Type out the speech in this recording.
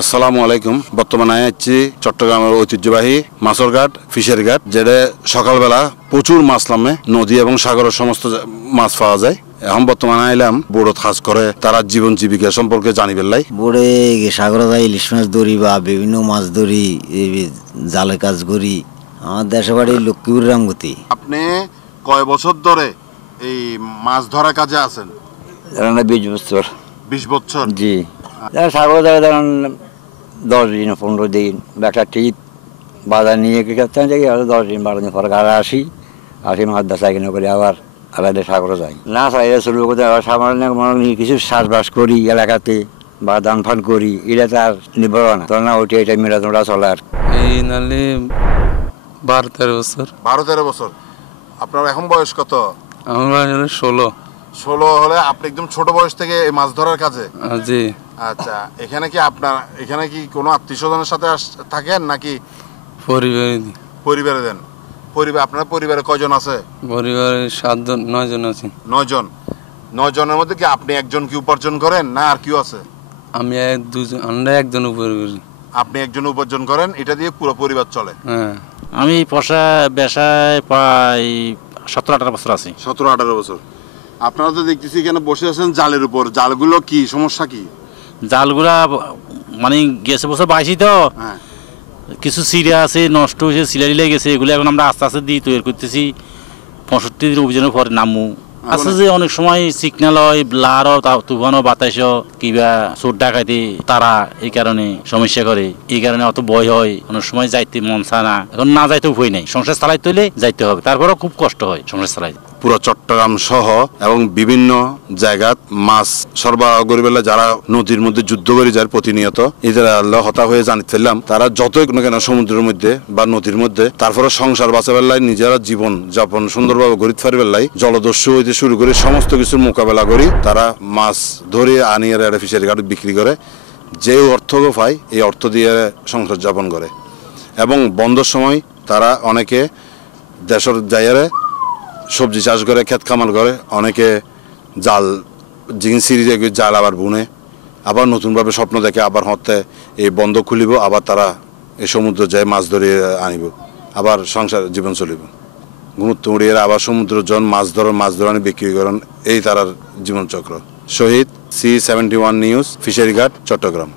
আসসালামু আলাইকুম। বর্তমানে আছি চট্টগ্রামের ঐতিহ্যবাহী মাছের ঘাট, ফিশারি ঘাট, যেটা সকালবেলা প্রচুর মাছ নামে, নদী এবং সাগরের সমস্ত মাছ পাওয়া যায়। এখন বর্তমানে আইলাম বোর্ডত কাজ করে তারা জীবন জীবিকা সম্পর্কে জানি পেলাই। বোর্ডে সাগরে যাই ইলিশ মাছ ধরি বা বিভিন্ন মাছ ধরি, জালে কাজ করি। আমার দেশে বাড়ি লক্ষ্মীপুর রামগতি। আপনি কয় বছর ধরে এই মাছ ধরার কাজে আছেন? 20 বছর। 20 বছর? জি। সাগরে যাই ধরেন 10 দিন 15 দিন একটা টিপ বাজার নিয়ে খেতে যাই, 10 দিন 12 দিন পরে ঘরে আসি মাছ বেচা কিনে করি, আবার আলাদা সাগরে যাই। না চাইলে শুরু করতে আবার সামান্য কিছু চাষবাস করি এলাকাতে বা দান ফান করি, এটা তো আর নির্ভর না, তো না ওইটা এটা মেরাজোড়া চলে। আর এই নালে 12-13 বছর। 12-13 বছর। আপনার এখন বয়স কত? আমার বয়স হলো 16। 16 হলে আপনি একদম ছোট বয়স থেকে এই মাছ ধরার কাজে? জি। আচ্ছা, এখানে কি কোনো আত্মীয়স্বজনের সাথে থাকেন নাকি পরিবারে দেন? আপনার পরিবারে কয়জন আছে? পরিবারে 9 জন আছে। 9 জন। 9 জনের মধ্যে কি আপনি একজন কি উপার্জন করেন না আর কেউ আছে? আমরা একজন উপর করি। আপনি একজন উপার্জন করেন, এটা দিয়ে পুরো পরিবার চলে? হ্যাঁ। আমি পেশায় প্রায় 17-18 বছর আছি। 17-18 বছর। আপনারা তো দেখতেছি এখানে বসে আছেন জালের উপর। জালগুলো কি সমস্যা কি? জালগুলা মানে গেছে বছর বাইছি তো, হ্যাঁ, কিছু সিরিয়া আছে, নষ্ট হয়েছে, সিলারি গেছে, এগুলো এখন আমরা আস্তে আস্তে দিয়ে তৈরি করতেছি। 65 দিন অভিযানের পরে নামু আছে যে অনেক সময় সিগন্যাল হয়, ব্লার তুফানো বাতাস কিবা চোর ডাকাইতে তারা এই কারণে সমস্যা করে, এই কারণে অত ভয় হয়, অনেক সময় যাইতে মন চায় না। এখন না যাইতে উপায় নেই, সংসার চালাইতে হলে যাইতে হবে, তারপরেও খুব কষ্ট হয় সংসার চালাই। পুরো চট্টগ্রাম সহ এবং বিভিন্ন জায়গাত মাছ সরবরাহ করি বেলা যারা নদীর মধ্যে যুদ্ধ করে যায় প্রতিনিয়ত, এদের হতা হয়ে জানি ফেললাম তারা যতই না কেন সমুদ্রের মধ্যে বা নদীর মধ্যে, তারপরে সংসার বাঁচা বেলায় নিজেরা জীবন যাপন সুন্দরভাবে গড়ি ফের বেলায় জলদস্যু হইতে শুরু করে সমস্ত কিছুর মোকাবেলা করি তারা মাছ ধরে আনিয়ে ফিশারি ঘাটে বিক্রি করে, যে অর্থ পায় এই অর্থ দিয়ে সংসার যাপন করে। এবং বন্ধের সময় তারা অনেকে দেশের জায়গায় সবজি চাষ করে, ক্ষেত খামার করে, অনেকে জাল সিরিজে জাল আবার বুনে, আবার নতুনভাবে স্বপ্ন দেখে আবার হতে এই বন্ধ খুলিব, আবার তারা এই সমুদ্র যায় মাছ ধরে আনিব, আবার সংসার জীবন চলিব। গুরুত্ব উড়িয়ে আবার সমুদ্র জন মাছ ধরানি বিক্রি করেন, এই তারার জীবনচক্র। শহীদ C71 নিউজ, ফিশারি ঘাট, চট্টগ্রাম।